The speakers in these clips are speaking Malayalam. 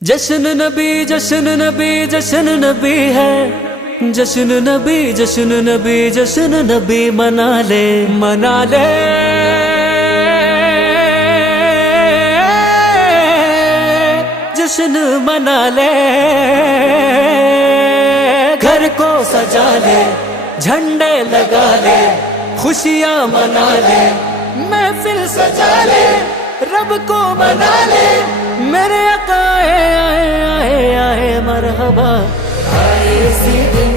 जश्न नबी जश्न नबी जश्न नबी है, जश्न नबी जश्न नबी जश्न नबी मना ले मना ले। जश्न मना ले, घर को सजा ले, झंडे लगा ले, खुशियाँ मना ले, महफिल सजा ले, रब को मना ले। मेरे आका आए आए आए मरहबा। आए इसी दिन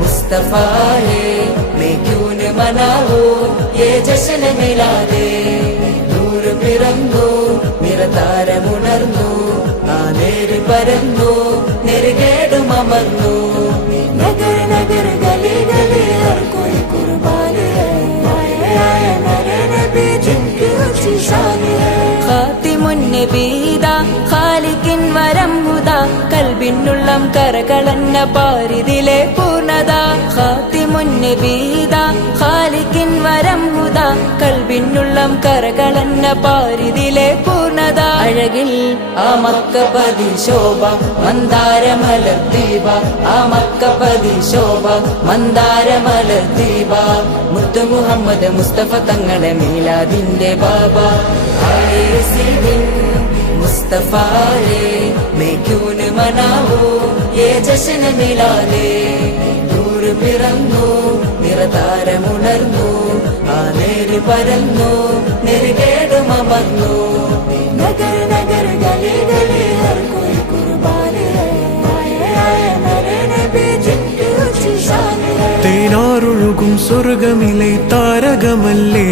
मुस्तफा है, मैं क्यों न मनाऊं ये जश्न मिला दे। നൂർ പിറന്നു നിറതാരമുണർന്നു, ആ നേര് പരന്നു നെറുകേടും അമർന്നു। നഗർ നഗർ ഗലി ഗലി ഹർ കോയി കുർബാൻ ഹൈ, ആയ ആയ मेरे नबी जिनकी ऊंची शान है। ഖാതിമുൻ നബീദാ ഖാലിഖിൻ വരം ഹുദാ, കൽബിനുള്ളം കരകളന്ന പാരിതിലെ പൂർണ്ണത। ഖാതിമുൻ നബീദാ ഖാലിഖിൻ വരം ഹുദാ, കൽബിനുള്ളം കരകളന്ന പാരിതിലെ പൂർണ്ണത। അഴകിൽ ആ മക്കപതി ശോഭ മന്ദാരമലർ ദീപ, ആ മക്കപതി ശോഭ മന്ദാരമലർ ദീപ। മുത്തു മുഹമ്മദ് മുസ്തഫ തങ്ങളെ മീലാദിന്റെ ബാബ। ആയേ ഇസി ദിൻ മുസ്തഫാ है, मैं क्यों न मनाऊं ये जश्न मिला ले। നൂർ പിറന്നു നിറതാരമുണർന്നു, ആ നേര് പരന്നു നെറുകേടും അമർന്നു। നഗർ നഗർ ഗലി ഗലി ഹർ കോയി കുർബാൻ ഹൈ, ആയ ആയ मेरे नबी जिनकी ऊंची शान है। തേനാറൊഴുകും സ്വർഗമിലെ താരകമല്ലേ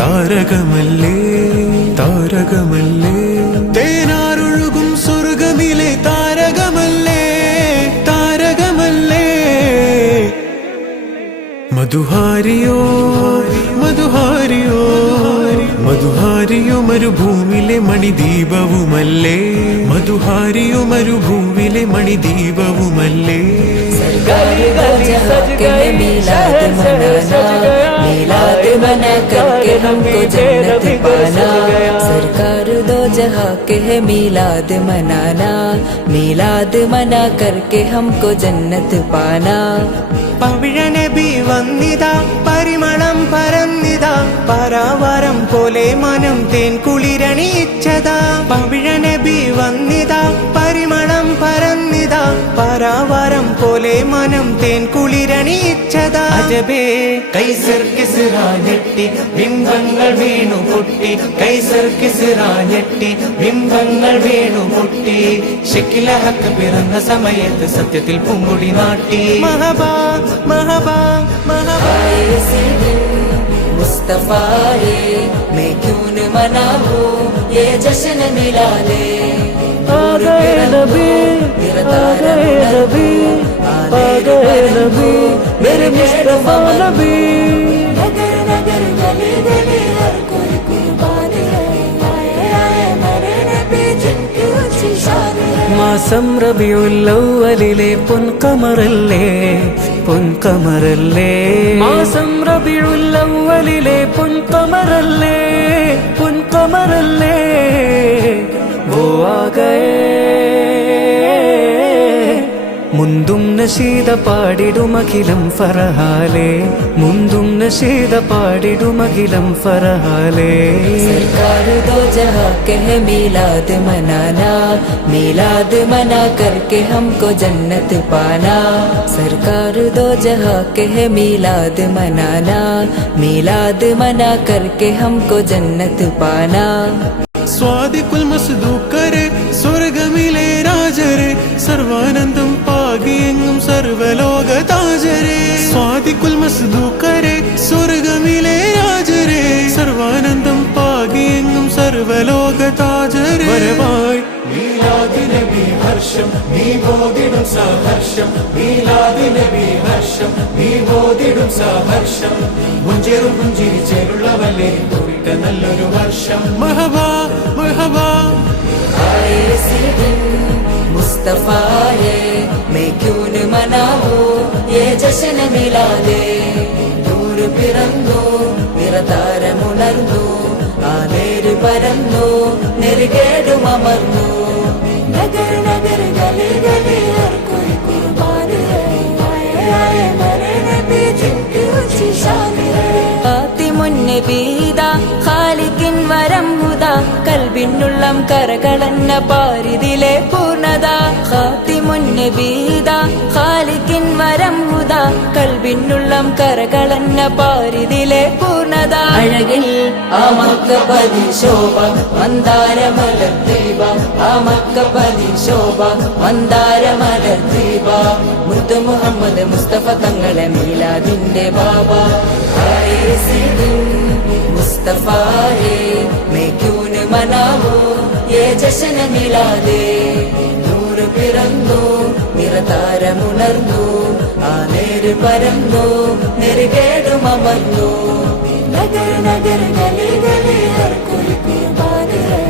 താരകമല്ലേ താരകമല്ലേ, തേനാറൊഴുകും സ്വർഗമിലെ താരകമല്ലേ താരകമല്ലേ। മധുഹാരിയോ മധുഹാരിയോ മധുഹാരിയോ മരുഭൂമിലെ മണിദീപവുമല്ലേ, മധുഹാരിയോ മരുഭൂമിലെ മണിദീപവുമല്ലേ। सरकार दो जहां के मिलाद मनाना, मिलाद मना करके हमको जन्नत पाना। सरकार दो जहां के मिलाद मनाना, मिलाद मना करके हमको जन्नत पाना। പവിഴ നബി വന്നിതാ പരിമളം പരന്നിതാ, പരാവാരം പോലെ മനം തേൻ കുളിരണിയിച്ചതാ। പവിഴ നബി വന്നിതാ പരിമളം പരന്നിതാ, പരാവാരം പോലെ മനം തേൻ കുളിരണിയിച്ചതാ। അജബേ കൈസർ കിസ്റ ഞെട്ടി ബിംബങ്ങൾ വീണു പൊട്ടി, കൈസർ കിസ്റ ഞെട്ടി ബിംബങ്ങൾ വീണു പൊട്ടി। ശക്കില ഹക്ക് പിറന്ന സമയത്ത് സത്യത്തിൽ പൂങ്കൊടി നാട്ടി। മഹബാ മഹബാ മഹബാ। आए इसी दिन मुस्तफा है, मैं क्यों न मनाऊं ये जश्न मिला ले। आ गए नबी आ गए नबी आ गए नबी मेरे मुस्तफा नबी। नगर नगर गली गली हर कोई कुर्बान है, आए आए मेरे नबी जिनकी ऊंची शान है। മാസം റബിയുൽ അവ്വലിലെ പൊൻകമറല്ലേ പൊൻകമറല്ലേ, മാസം റബിയുൽ അവ്വലിലെ പൊൻകമറല്ലേ പൊൻകമറല്ലേ। वो आ गए മുന്തും നശീദ പാടിടുമഖിലം ഫറഹാലേ, മുന്തും നശീദ പാടിടുമഖിലം ഫറഹാലേ। सरकार दो जहां के है मिलाद मनाना, मिलाद मना करके हमको जन्नत पाना। सरकार दो जहां के है मिलाद मनाना, मिलाद मना करके हमको जन्नत पाना। സ്വാദിഖുൽ മസ്ദൂക്കരെ സ്വർഗമിലെ രാജരെ, സർവാനന്ദം പാകിയെങ്ങും സർവലോക താജരെ। സ്വാദിഖുൽ മസ്ദൂക്കരെ സ്വർഗമിലെ രാജരെ, സർവാനന്ദം പാകിയെങ്ങും സർവലോക താജരെ। വരവായി മീലാദ് നബി ഹർഷം നീ ബോധിടും സഹർഷം, മീലാദ് നബി ഹർഷം നീ ബോധിടും സഹർഷം। മുഞ്ചേറും പുഞ്ചിരി ചേരുള്ളവല്ലേ തോറിട്ട നല്ലൊരു വർഷം। മഹബാ മഹബാ। आए इसी दिन मुस्तफा है, मैं क्यों न मनाऊं ये जश्न मिला ले। നൂർ പിറന്നു നിറതാരമുണർന്നു, ആ നേര് പരന്നു നെറുകേടും അമർന്നു। നഗർ കൽബിനുള്ളം കരകളന്ന പാരിതിലെ പൂർണ്ണത ഖാതിമുൻ നബീദ ഖാലിഖിൻ വരം ഹുദ കൽബിനുള്ളം കരകളന്ന പാരിതിലെ പൂർണ്ണത അഴകിൽ ആ മക്കപതി ശോഭ മന്ദാരമലർ ദീപ ആ മക്കപതി ശോഭ മന്ദാരമലർ ദീപ മുത്തു മുഹമ്മദ് മുസ്തഫ തങ്ങളെ മീലാദിന്റെ ബാബ ആയേ സിദിൻ മുസ്തഫ ഹേ मैं क्यों न मनाऊं ये जश्न मिलादे നൂറ് പിറന്നു നിറതാരമുണർന്നു ആ നേര് പരന്നു നെറുകേടുമർന്നു നഗർ നഗർ ഗലി ഗലി ഹർ कोई कुर्बान है